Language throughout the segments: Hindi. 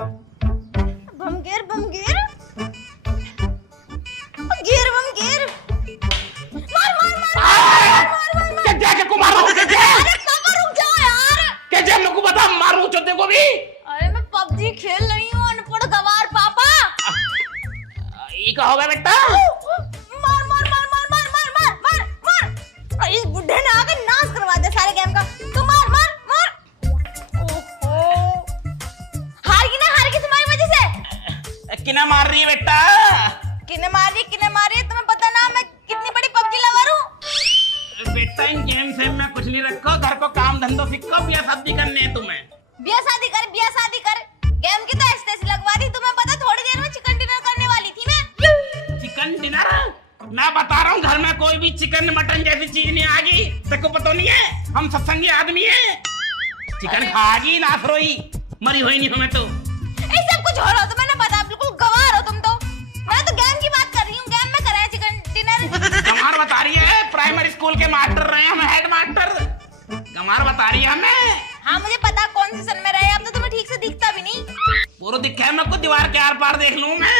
बम गिर गिर बम गिर मार मार मार क्या जाके को मारो क्या अरे पापा रुक जाओ यार। क्या जा मेरे को बता मारू चोते को भी। अरे मैं पबजी खेल रही हूँ अनपढ़ गवार पापा। ये क्या हो गया बेटा। मार मार मार मार मार मार मार मार मार इस बुड्ढे ने आके नाश करवा दिया सारे गेम का। तू मार मार मार। ओहो हार गई तुम्हारी वजह से। किना मार रही है बेटा। किने मारी तुम्हें पता ना मैं कितनी बड़ी पबजी लवर हूँ। बेटा इन गेम से मैं कुछ नहीं रखो घर को काम धंधो सीखो बिया शादी करने है तुम्हें। बिया शादी कर गेम की तो ऐसे लगवा दी। तुम्हें पता थोड़ी देर में चिकन डिनर करने वाली थी मैं। चिकन डिनर मैं बता रहा हूँ घर में कोई भी चिकन मटन जैसी चीज नहीं आगी। तेरे को पता नहीं है हम सत्संगी आदमी है। चिकन खागी नाथ रोई मरी हुई नहीं हमें तो। ये सब कुछ हो रहा हो तो मैंने पता बिल्कुल गवार हो तुम तो। मैं तो गेम की बात कर रही हूँ। गेम में कराया चिकन डिनर। गंवार बता रही है प्राइमरी स्कूल के मास्टर रहे हम हेड मास्टर। गंवार बता रही है हमें। हाँ मुझे पता कौन सी सन में रहे। अब तो तुम्हें ठीक से दिखता भी नहीं। पूरा दिखा है मैं को दीवार के आर पार देख लूं मैं।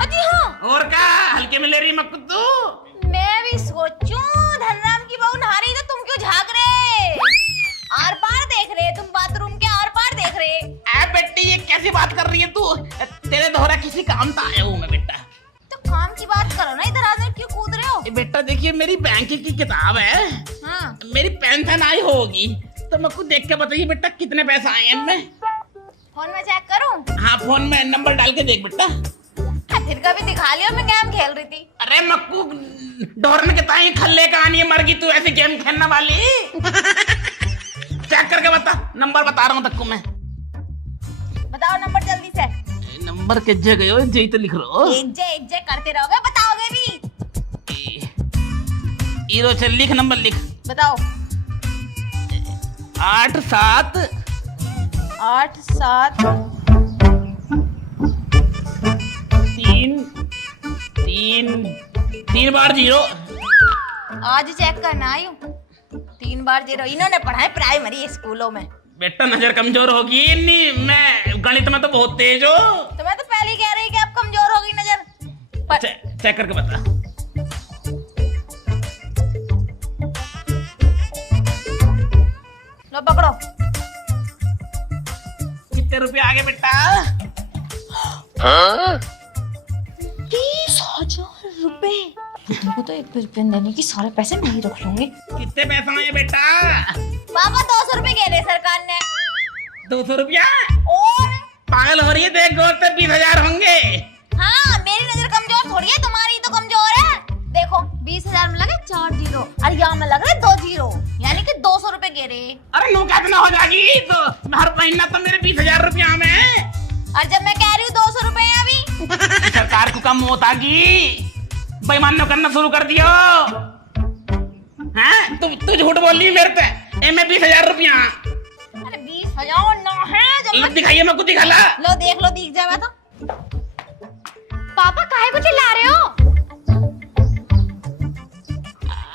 अजी हाँ और क्या हल्के में ले रही मक्कू तू। मैं भी सोचूं धनराम की बहू नहा रही तो तुम क्यों झांक रहे। आर पार देख रहे तुम बाथरूम के आर पार देख रहे। ए बेटी ये कैसी बात कर रही है तू। तेरे दोहरा किसी काम का आया हूँ मैं बेटा। तो काम की बात करो ना इधर आकर क्यों कूद रहे हो। ए बेटा देखिए मेरी बैंक की किताब है। हाँ मेरी पेंशन आई होगी तो मक्कू देख के बताइए बेटा कितने पैसे आए हैं इनमें। फोन में चेक करूं। हाँ फोन में नंबर डाल के देख बेटा। फिर कभी दिखा लियो मैं गेम खेल रही थी। अरे मक्कू डोरन के ताई खल्ले कहानी है मर गई तू ऐसे गेम खेलने वाली। चेक करके बता नंबर बता रहा हूँ तक को मैं। बताओ नंबर जल्दी से। नंबर के जगह हो जी तो लिख रहा हो। इज्जे करते रहोगे बताओगे भी। हीरो चल लिख नंबर लिख। बताओ 87 3 बार 0। आज चेक करना आई हूँ। 3 बार 0 इन्होंने पढ़ा है प्राइमरी स्कूलों में। बेटा नजर कमजोर होगी नहीं मैं गणित में तो बहुत तेज हो। तो मैं तो पहले ही कह रही कि अब कमजोर होगी नजर पर... चेक करके बता। लो पकड़ो। कितने रुपए आ गए बेटा। 20,000 रुपए। तुमको तो 1 रुपए देने की सारे पैसे मैं ही रख लूंगी। कितने पैसे आए बेटा। पापा 200 रुपए कह रहे सरकार ने। 200 रुपया और पागल हो रही है देख गोर से 20,000 होंगे। हाँ मेरी नजर कमजोर थोड़ी है तुम्हारी तो कमजोर है। देखो 20,000 में लगे 4 0 और यहाँ में लग रहे 2 0 यानी कि 200 रुपए कह रहे। अरे नो कितना हो जाएगी तो हर महीना तो मेरे 20,000 रुपया में। और जब मैं कह रही हूँ 200 रुपए हैं अभी। सरकार को कम होतागी बेईमानी करना शुरू कर दियो। हैं तू झूठ बोल रही मेरे पे। ए मैं 20,000 रुपया। अरे 20,000 ना है जब दिखाइए मैं कुछ दिखा ला। लो देख लो दिख जाएगा तो। पापा काहे को चिल्ला रहे हो।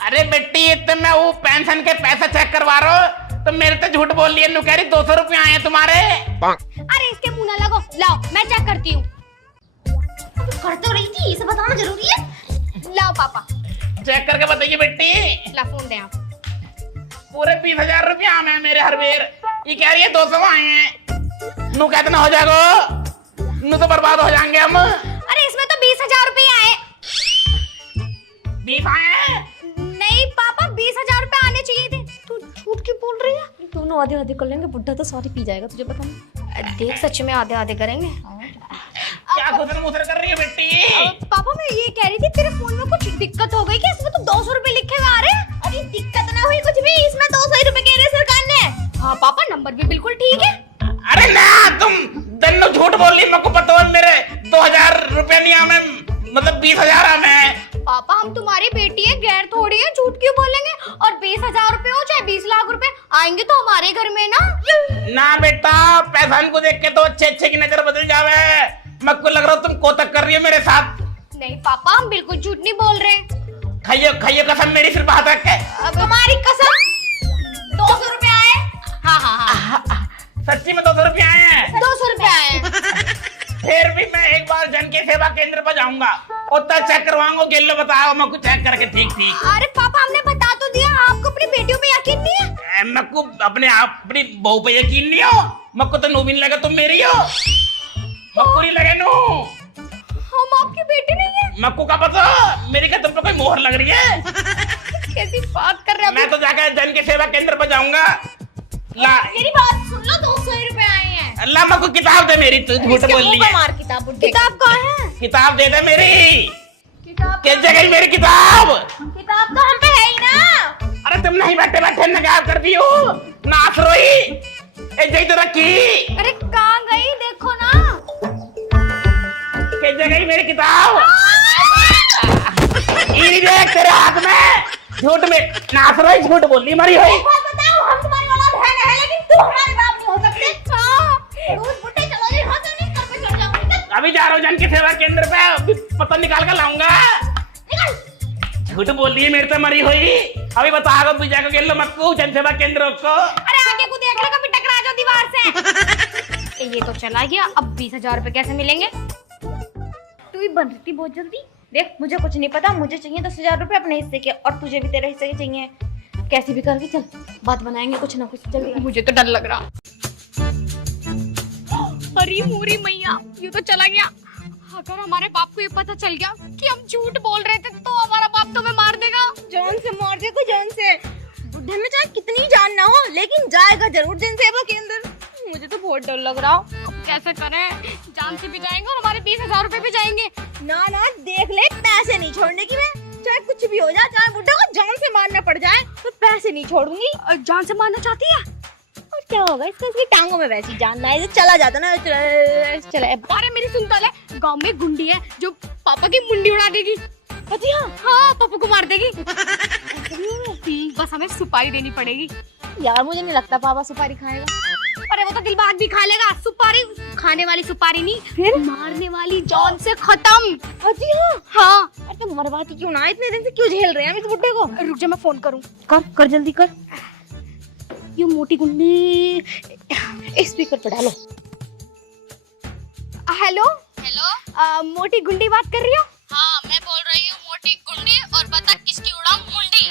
अरे बेटी इतने मैं वो पेंशन के पैसे चेक करवा रहा हूँ तो मेरे तो झूठ बोल रही है। कह रही 200 रुपया आए तुम्हारे। अरे इसके मुंह ना लगो। लाओ मैं चेक करती हूँ। करते रही थी इसे बताना जरूरी है। लाओ पापा चेक करके बताइए बेटी। ला फोन दे आप। पूरे 20,000 रुपया में मेरे हर बेर। ये कह रही है 200 आए हैं। नु कितना हो जाएगा। नु तो बर्बाद हो जाएंगे हम। अरे इसमें तो 20,000 रुपए आए। 20 आए हैं। नहीं पापा 20,000 रुपए आने चाहिए थे। तू झूठ क्यों बोल रही है। दोनों आधे आधे कर लेंगे। बुड्ढा तो सॉरी पी जाएगा तुझे पता नहीं। देख सच में आधे आधे करेंगे। क्या खुसर मुसर कर रही है बेटी। पापा मैं ये कह रही थी तेरे फोन में कुछ दिक्कत हो गई क्या। इसमें तो 200 रुपए लिखे हुए आ रहे हैं। अरे दिक्कत ना हुई कुछ भी। इसमें 200 ही रुपए कह रहे सरकार ने। हाँ पापा नंबर भी बिल्कुल ठीक है। अरे ना तुम दोनों झूठ बोल रही। मेरे को पता है मेरे 2,000 रुपया नहीं आमे मतलब 20,000 आमे। पापा हम तुम्हारी बेटी है गैर थोड़ी है। झूठ क्यों बोलेंगे। और 20,000 रुपए हो चाहे 20 लाख रुपए आएंगे तो हमारे घर में ना। ना बेटा पैसा को देख के तो अच्छे की नजर बदल जावे। मेरे को लग रहा तुम कोतक कर रही है मेरे साथ। नहीं पापा हम बिल्कुल झूठ नहीं बोल रहे। खाइयो कसम मेरी सिर्फ हाथ रख के। तुम्हारी कसम। 200 रुपए आए। हाँ हाँ हाँ सच्ची में 200 रुपया आए हैं। 200 रुपए आए केंद्र पर जाऊंगा और तब चेक करवाऊंगा। गेलो बताओ मैं कुछ चेक करके ठीक ठीक। अरे पापा हमने बता तो दिया, आपको अपनी बेटियों पे यकीन नहीं है? मक्कू अपने आप अपनी बहू पे यकीन नहीं हो? मक्कू तो नू भी नहीं लगा तुम मेरी हो। मक्कू नहीं लगे नू। हम आपकी बेटी नहीं है। मक्कू का पता मेरी क्या तुम पे कोई मोहर लग रही है? कैसी बात कर रहे हैं? मैं तो जाकर जन के सेवा केंद्र पर जाऊंगा। ला मेरी बात सुन लो, 200 रुपए आए हैं। अल्लाह मक्कू किताब दे मेरी, तू झूठ बोल रही है। मार किताब कहाँ है? किताब दे दे मेरी। किताब किस जगह मेरी किताब? किताब तो हम पे है ही ना। अरे तुम नहीं बैठे बैठे नगाब कर दी हो नाच रोई एक तो रखी। अरे कहाँ गई देखो ना। किस जगह मेरी किताब? ये देख तेरे हाथ में झूठ में नाच रोई, झूठ बोल रही मरी हुई। बताओ हम तुम्हारी औलाद है लेकिन तुम हमारे बाप नहीं हो सकते। रोज बुड्ढे चलो जी, हाँ तो नहीं कर पे चढ़ जाऊंगी। अभी जा रहा हूँ जन की सेवा केंद्र पे, अभी पता निकाल कर लाऊंगा। झूठ बोल रही है मेरे से मरी हुई। अभी बताओ बीजा को गेलो मक्कू जन सेवा केंद्र को। अरे आगे को देख लो, कभी टकरा जाओ दीवार से। ये तो चला गया, अब 20,000 रुपए कैसे मिलेंगे? तू ही बन रही थी बहुत जल्दी। देख मुझे कुछ नहीं पता, मुझे चाहिए 10,000 रुपए अपने हिस्से के, और तुझे भी तेरे हिस्से के चाहिए। कैसे भी करके चल बात बनाएंगे कुछ ना कुछ। जल्दी मुझे तो डर लग रहा। अरे मोरी मैया, ये तो चला गया। अगर हमारे बाप को ये पता चल गया कि हम झूठ बोल रहे थे तो हमारा बाप तो हमें मार देगा। जान से मार दे को, जान से। बुढ़े में चाहे कितनी जान ना हो लेकिन जाएगा जरूर जन सेवा केंद्र। मुझे तो बहुत डर लग रहा। अब कैसे करें? जान से भी जाएंगे और हमारे 20,000 रुपए भी जाएंगे। ना ना देख ले, पैसे नहीं छोड़ने की मैं। चाहे कुछ भी हो जाए, चाहे बुढ़े को जान से मारना पड़ जाए, तो पैसे नहीं छोड़ूंगी। जान से मारना चाहती है? और क्या होगा इसका? इसकी टांगों में वैसी जान ना है, चला जाता ना। चले अरे मेरी सुनता ले, गांव में गुंडी है जो पापा की मुंडी उड़ा देगी। जी हाँ हाँ, पापा को मार देगी। बस हमें सुपारी देनी पड़ेगी। यार मुझे नहीं लगता पापा सुपारी खाएगा। अरे वो तो दिलबाग भी खा लेगा। सुपारी खाने वाली सुपारी नहीं, फिर मारने वाली जान से खत्म। जी हाँ। हाँ, अरे तो मरवाती क्यों ना? इतने दिन से क्यों झेल रहे हैं हम इस बुड्ढे को? रुक जा मैं फोन करूँ। कर जल्दी कर। ये मोटी गुंडी स्पीकर पे डालो। हेलो हेलो, मोटी गुंडी बात कर रही हो? हाँ मैं बोल रही हूँ मोटी गुंडी। और बता किसकी उड़ाऊं मुंडी?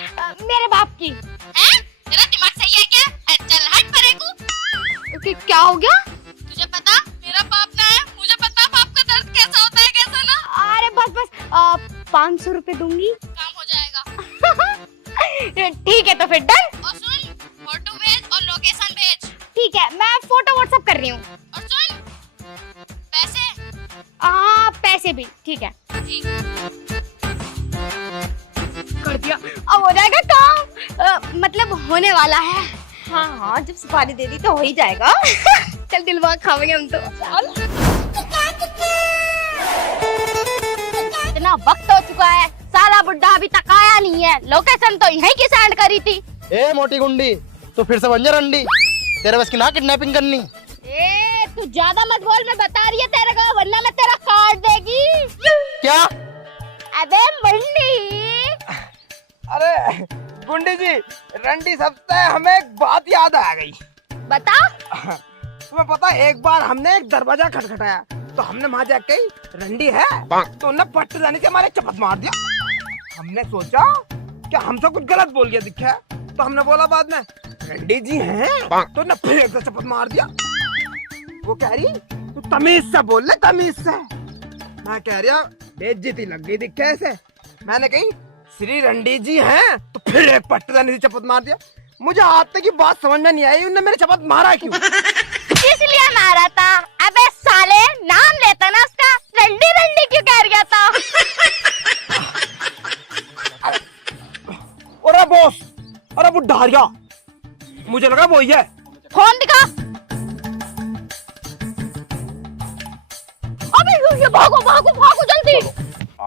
मेरे बाप की। हैं? तेरा दिमाग सही है क्या? चल हट परे को। क्या हो गया? तुझे पता मेरा बाप ना है, मुझे पता बाप का दर्द कैसा होता है, कैसा ना। अरे बस 500 रुपए दूंगी। काम हो जाएगा। ठीक है तो फिर डन। और सुन, फोटो भेज और लोकेशन भेज। ठीक है, मैं फोटो व्हाट्सएप कर रही हूँ। और सुन, पैसे? हाँ पैसे भी ठीक है। ठीक। कर दिया, अब हो जाएगा काम। मतलब होने वाला है। हाँ हाँ, जब सुपारी दे दी तो हो ही जाएगा। चल दिलवा खावेंगे हम तो। इतना वक्त हो चुका है, साला बुड्ढा अभी तक आया नहीं है। लोकेशन तो यहीं की सेंड करी थी। ए मोटी गुंडी, तो फिर से बन जा रंडी। तेरे बस की ना किडनैपिंग करनी। ए तू ज्यादा मत बोल, मैं बता रही है तेरे को, वरना मैं तेरा काट देगी। क्या? अबे मंडी। अरे गुंडी जी, रंडी सबसे हमें एक बात याद आ गई। बता। तुम्हें पता है, एक बार हमने एक दरवाजा खटखटाया तो हमने वहां जाके रंडी है तो उन्हें पट्ट जाने से हमारे चपत मार दिया। हमने सोचा कि हमसे कुछ गलत बोल गया दिखा, तो हमने बोला बाद में रंडी जी हैं, तो उन्हें फिर एक चपत मार दिया। वो कह रही तू तमीज से बोल ले, तमीज से। मैं कह रहा बेइज्जती लग गई दिखे ऐसे। मैंने कही श्री रंडी जी हैं, तो फिर एक पट्ट जाने से चपत मार दिया। मुझे आज तक की बात समझ में नहीं आई, उन्होंने मेरे चपत मारा क्यों? इसलिए मारा था। अबे साले, नाम लेता ना उसका, रंडी रंडी क्यों कह रहा था? अरे बॉस, अरे वो डारिया, मुझे लगा वो ही है। फोन दिखा। अबे ये भागो भागो भागो जल्दी।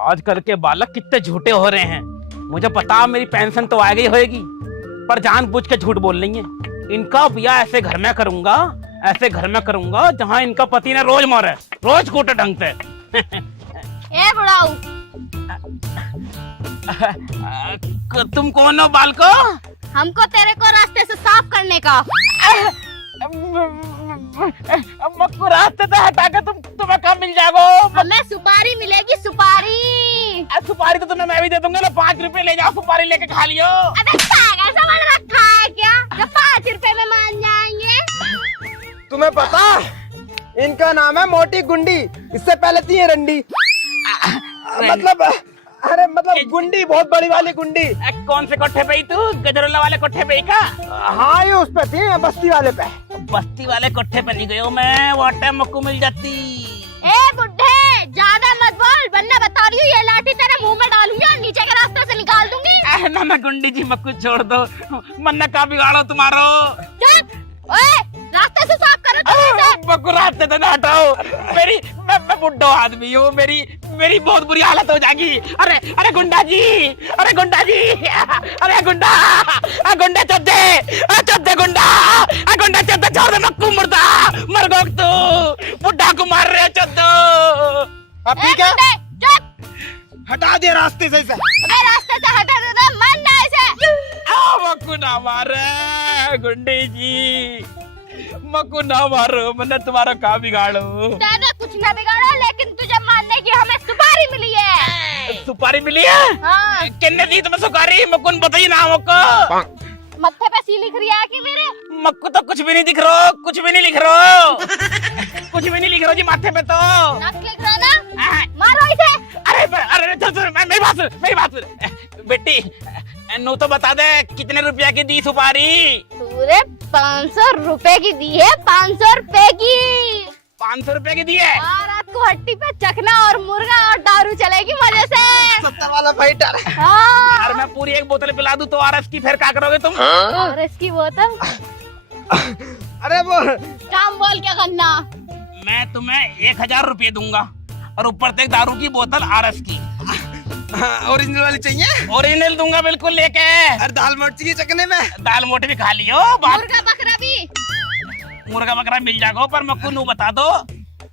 आजकल के बालक कितने झूठे हो रहे हैं। मुझे पता मेरी पेंशन तो आ गई होगी, पर जानबूझ के झूठ बोल रही है। इनका ब्याह ऐसे घर में करूंगा, ऐसे घर में करूंगा जहां इनका पति ने रोज मारे, रोज कूटे ढंग से। ए बुढ़ाऊ, तुम कौन हो बालको? हमको तेरे को रास्ते से साफ करने का। मक्कू रास्ते से हटा के तुम्हें कहाँ मिल जाएगा? हमें सुपारी मिलेगी, सुपारी। सुपारी तो तुम्हें मैं भी दे दूंगा ना, 5 रुपए ले जाओ, सुपारी लेके खा लियो। अबे पागल समझ रखा है क्या, जो 5 रुपए में मान जाएंगे। तुम्हें पता इनका नाम है मोटी गुंडी, इससे पहले थी ये रंडी। मतलब अरे मतलब गुंडी, बहुत बड़ी वाली गुंडी। कौन से कोठे पे ही तू, गजरोला वाले कोठे पे ही का? हाँ ये उस पे थी, बस्ती वाले पे। बस्ती वाले कोठे पे नहीं गए हो मैं, वो टाइम मक्कू मिल जाती। ए बुड्ढे ज्यादा मत बोल, वरना बता रही हूँ ये लाठी तेरे मुंह में डालूंगी और नीचे के रास्ते से निकाल दूंगी। ना ना गुंडी जी मक्कू छोड़ दो, मन्ना का बिगाड़ो तुम्हारो। चुप, ओए रास्ते से साफ करो तुम इसे। मक्कू रास्ते से ना हटाओ, मैं बुड्ढा आदमी हूँ, मेरी बहुत बुरी हालत हो जाएगी। अरे गुंडा जी, अरे गुंडा जी, अरे गुंडा, गुंडा चद्दे गुंडा, गुंडा चद्दे छोड़ दे, मक्कू मुर्दा मर गो तू, बुड्ढा को मार रहे चद्दो। अब ठीक है, चुप, हटा दिया रास्ते से इसे। अबे रास्ते से हटा दे, मारना इसे। मक्कू ना मारे गुंडी जी, मक्कू ना मारो, मैंने तुम्हारा काम बिगाड़ो। दादा कुछ ना बिगाड़ा, लेकिन तुझे मानने की हमें सुपारी मिली है। सुपारी मिली है? हाँ। किन्ने दी तुम्हें सुपारी? मक्कू ने बताइए ना मक्कू। मत्थे पे सी लिख रही है कि मेरे? मक्कू तो कुछ भी नहीं दिख रहा, कुछ भी नहीं लिख रहा, कुछ भी नहीं लिख रहा जी माथे पे तो। नक लिख रहा ना, मारो इसे। अरे चल मेरी बात सुन बेटी, नू तो बता दे कितने रुपया की दी सुपारी? पूरे 500 रुपए की दी है, 500 रुपए की। 500 रुपए की दी है? और रात को हट्टी पे चखना और मुर्गा और दारू चलेगी मजे से। 70 वाला फाइटर। हाँ। अरे मैं पूरी एक बोतल पिला दूं तो आरएस की फिर क्या करोगे तुम? और इसकी बोतल? अरे वो काम बोल क्या करना। मैं तुम्हें 1000 रुपये दूंगा और ऊपर से दारू की बोतल आरएस की। ओरिजिनल वाली चाहिए? ओरिजिनल दूंगा बिल्कुल लेके। अरे दाल मोटी की चकने में। दाल मोटी भी खा लियो। मुर्गा बकरा भी? मुर्गा बकरा मिल जाएगा, पर मक्कू नू बता दो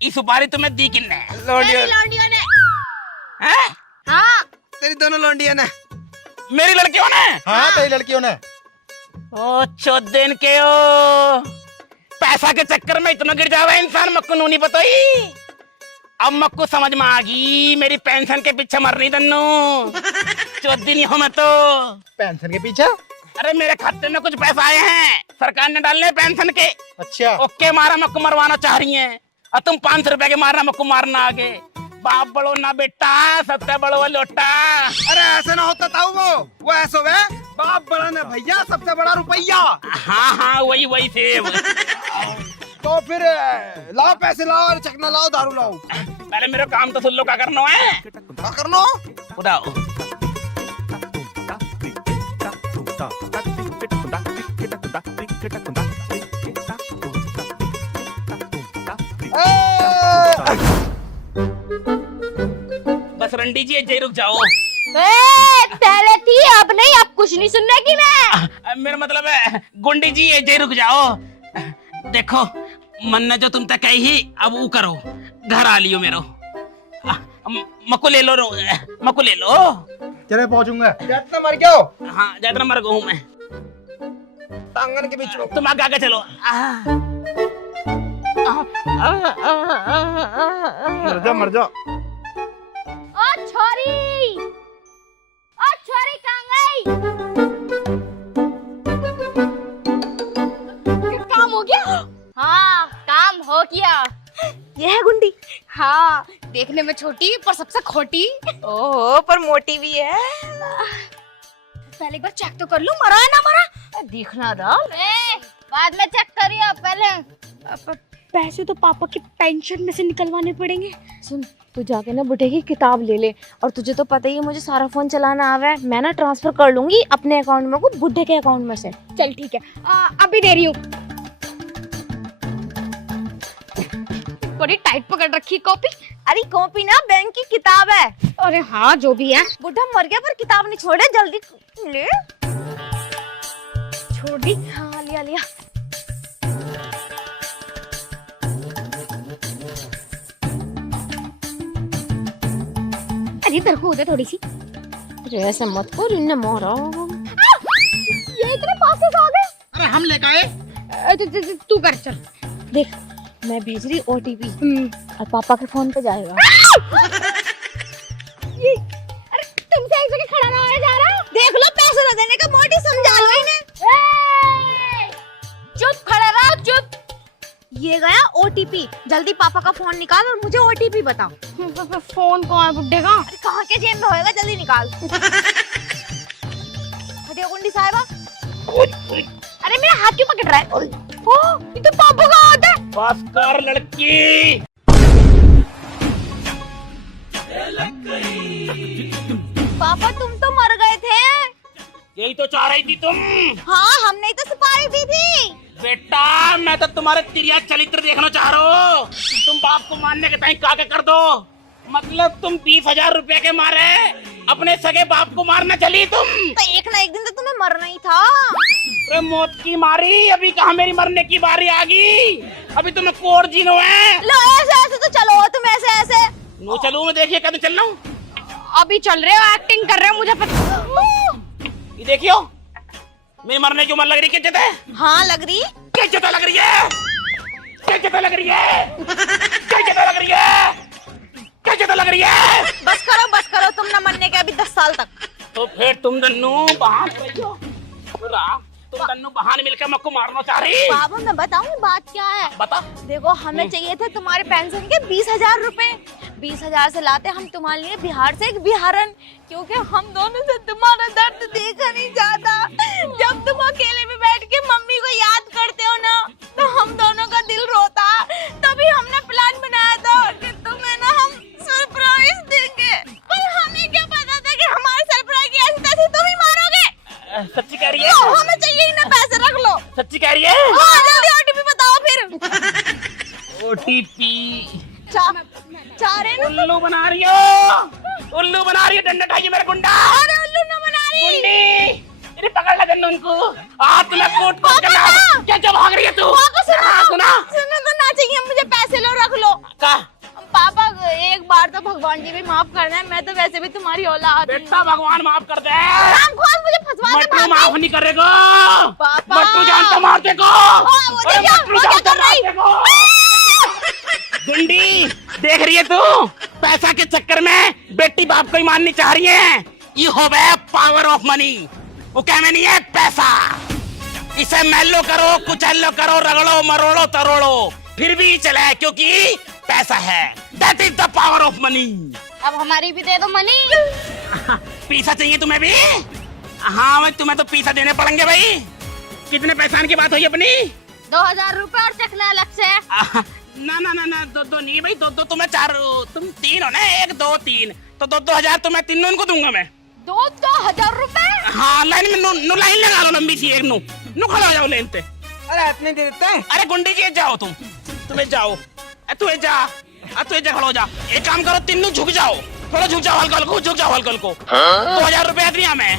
ये सुपारी तुम्हें दी किन्ने? लौंडियों ने। हैं? हाँ। तेरी दोनों लौंडियां ने। मेरी लड़कियों ने? हाँ तेरी लड़कियों ने। ओ चोदन के ओ, पैसा के चक्कर में इतना गिर जावा इंसान, मक्कू नू नहीं पता ही। अब मक्कू समझ में आ गई, मेरी पेंशन के पीछे मर रही तन्नू। चौथी नहीं हो मैं तो। पेंशन के पीछे? अरे मेरे खाते में कुछ पैसा आए हैं, सरकार ने डालने पेंशन के। अच्छा। ओके मारा मक्कू मरवाना चाह रही है और तुम 500 रुपए के मारना मक्कू मारना आगे। बाप बड़ो ना बेटा, सबसे बड़ो लोटा। अरे ऐसे ना होता था वो ऐसा वे, बाप बड़ा ना भैया, सबसे बड़ा रुपया। हाँ वही सेब। तो फिर लाओ पैसे लाओ और चकना लाओ, दारू लाओ। पहले मेरा काम तो सुन लो, क्या करना है? क्या करना? उठाओ। बस रंडी जी जय रुक जाओ। पहले थी अब नहीं, अब कुछ नहीं सुनने की मैं। मेरा मतलब है गुंडी जी जय रुक जाओ। देखो मन ने जो तुम तक कही ही, अब वो करो, घर आ लियो मेरो। मक्कू ले लो, मक्कू ले लो। चले पहुंचूंगा। जितना मर गया हो? हाँ ज्यादा मर गया हूँ मैं। आंगन के बीच में तुम आगे आगे चलो। मर जा। ओ छोरी कहाँ गई? काम हो गया? हाँ काम हो गया। ये है गुंडी। हाँ देखने में छोटी पर सबसे खोटी। ओहो पर मोटी भी है। पहले एक बार चेक तो कर लूं, मरा है ना मरा। देखना था। बाद में चेक करिए पहले। पैसे तो पापा की पेंशन में से निकलवाने पड़ेंगे। सुन तू जाके ना बुढ़े की किताब ले ले, और तुझे तो पता ही है मुझे सारा फोन चलाना आ रहा है, मैं ना ट्रांसफर कर लूंगी अपने अकाउंट में को बुढ़े के अकाउंट में से। चल ठीक है, अभी दे रही हूँ। बड़ी टाइट पकड़ रखी कॉपी। अरे कॉपी ना बैंक की किताब है। अरे हाँ जो भी है। बुढ़ा मर गया पर किताब नहीं छोड़े, जल्दी ले। छोड़ दी। हाँ लिया लिया। अरे तेरे को उधर थोड़ी सी। अरे ऐसे मत कर, इन्हें मारा। ये इतने पास से आ गए। अरे हम लेकर आए। तू कर चल। देख मैं भेज रही OTP और पापा के फोन पे जाएगा। ये गया OTP। जल्दी पापा का फोन निकाल और मुझे OTP बता। फोन कहाँ है बुड्ढे का? अरे कहाँ के जेब में होएगा, जल्दी निकाल। हटियो गुंडी साहिबा। अरे मेरा हाथ क्यों पकड़ रहा है? ओ, ये तो पापा का हाथ है। बस कर लड़की। पापा तुम तो मर गए थे। यही तो चाह रही थी तुम। हाँ हमने ही तो सुपारी दी थी। बेटा मैं तो तुम्हारे तिरिया चरित्र देखना चाह रहा हूँ। तुम बाप को मारने के टाइम काके कर दो। मतलब तुम 20,000 रुपए के मारे अपने सगे बाप को मारना चली तुम। तो एक ना एक दिन तो तुम्हें मरना ही था। अरे मौत की मारी, अभी कहाँ मेरी मरने की बारी आ गई। अभी तुम्हें कोर जीनो है। लो ऐसे ऐसे तो चलो तुम, ऐसे ऐसे। नो चलूँ मैं, देखिए कदम चल रहा हूँ। अभी चल रहे हो, एक्टिंग कर रहे हो, मुझे पता। ये देखियो मेरी मरने की उम्र लग रही। क्या इज्जत है? हाँ लग रही। क्या इज्जत लग रही है? क्या इज्जत लग रही है? क्या इज्जत लग रही है? क्या इज्जत लग रही है? बस करो तुम ना मरने के अभी 10 साल तक। तो फिर तुम दन्नू बहान रहियो। तुम दन्नू बहान मिलकर मुझको मारना चाह रही। बाबा मैं बताऊं बात क्या है। बता। देखो हमें चाहिए थे तुम्हारे पेंशन के 20,000 रुपए। 20,000 से लाते हम तुम्हारे लिए बिहार से एक बिहारन, क्योंकि हम दोनों से तुम्हारा दर्द देखा नहीं जाता। जब तुम अकेले में बैठ के मम्मी को याद करते हो ना, तो हम दोनों का दिल रोता। तभी हमने प्लान बनाया था कि तुम्हें ना हम सरप्राइज देंगे। पर हमें क्या पता था कि हमारे सरप्राइज की ऐसी तैसी तुम ही मारोगे। सच्ची कह रही है? हमें चाहिए ही ना, पैसे रख लो। सच्ची कह रही है? हाँ जल्दी OTP बताओ फिर। OTP चाह रहे ना। उल्लू बना रही हो। उल्लू बना रही है। डंडा उठाइए मेरा गुंडा। अरे उल्लू ना बना रही। गुंडी इन्हें पकड़ ले दन्नू उनको। आज तुम्हें कोट कोट करना। क्या क्या भाग रही है तू? सुना तो ना चाहिए, मुझे पैसे लो, रख लो। का पापा एक बार तो भगवान जी भी माफ करना है, मैं तो वैसे भी तुम्हारी औलाद हूँ। बेटा भगवान माफ कर दे। मुझे फंसवा के मट्टू भाग माफ गई। नहीं करेगा। पापा। मट्टू जान तो मार देगा। वो अरे देखो, मट्टू वो जान क्या तो कर मार रही? देगा। गुंडी देख रही है तू? पैसा के चक्कर में बेटी बाप को ही मारनी चाह रही है। ये हो गया पावर ऑफ मनी। वो क्या में नहीं है पैसा। इसे मैलो करो, कुचैलो करो, रगड़ो, मरोड़ो, तरोड़ो, फिर भी चले, क्योंकि पैसा है। That is the power of money. अब हमारी भी दे दो मनी। पैसा चाहिए तुम्हें भी? हाँ मैं तुम्हें तो पैसा देने पड़ेंगे भाई। कितने पैसा की बात हुई अपनी? 2,000 रुपए और चखना अलग से। ना दो नहीं भाई। दो तुम्हें चार, तुम 3 हो ना। 1 2 3 तो 2,000 तो मैं तीनों इनको दूंगा मैं। 2,000 रुपए? हाँ लाइन में नु लाइन लगा लो लंबी सी। एक नु खड़ा हो जाओ लेन पे। अरे इतने दे देते हैं। अरे गुंडी जी जाओ तुम्हें जाओ। तुम्हें जा खड़ा हो जा। एक काम करो, तीनों झुक जाओ। थोड़ा झुक जाओ हल्का को। 2,000 रुपया दिया मैं।